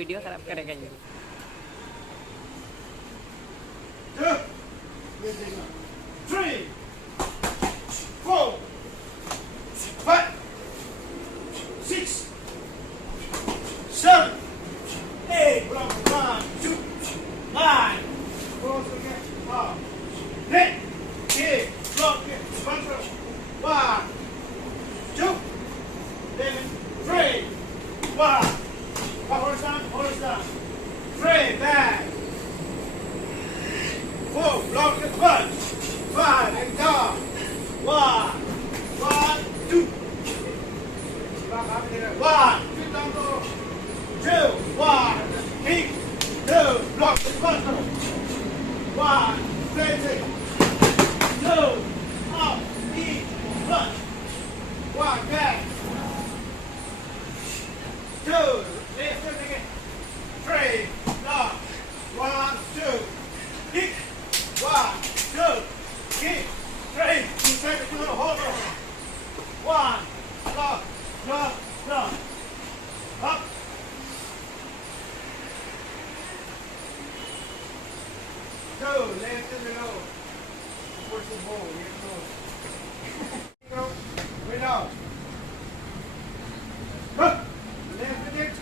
Video खराब करेगा ये। Three, four, five, six, seven, eight. One, two, nine. Close again. Up. Hit. Hit. Block it. Control. One, two, then three. One. Hold it down. Hold it down. Three. Back. Four. Block it. Punch. Five. And down. One. One, two. One. Sit down low. Two. One. Kick. Two. Block the button. One. Facing. Two. Up. Knee. Punch. One. Back. Two. Left foot again. Three. Down. One. Two. Kick. One. Two. Kick. Three. Inside the middle. Hold on. One. Lock. Lock. Lock. Up. Two. Left in the middle. Push the ball. Here it goes. Go. Right out. Up. Left in it.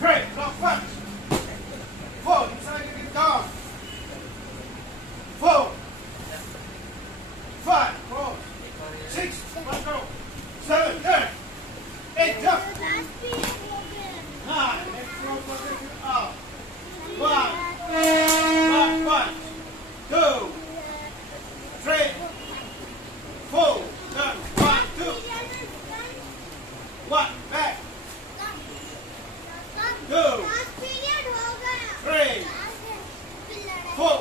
Three. Lock. Punch. Four. Inside the middle. Down. Four. Five. Four. Six. One go. Seven. Turn. Eight. Jump. Nine. Next row position up. One. One. Two. Three. Four. Turn. One. Two. One. Back. Two. Three. Four.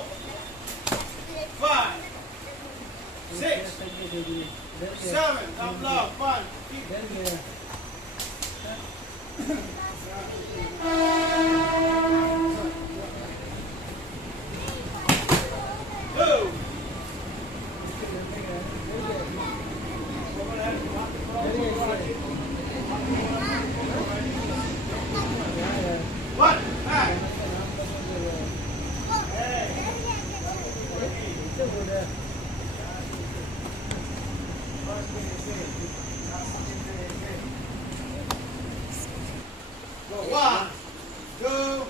Five. Six. Seven. Up low. One. Keep. Two. One. Back. Go. One. Two.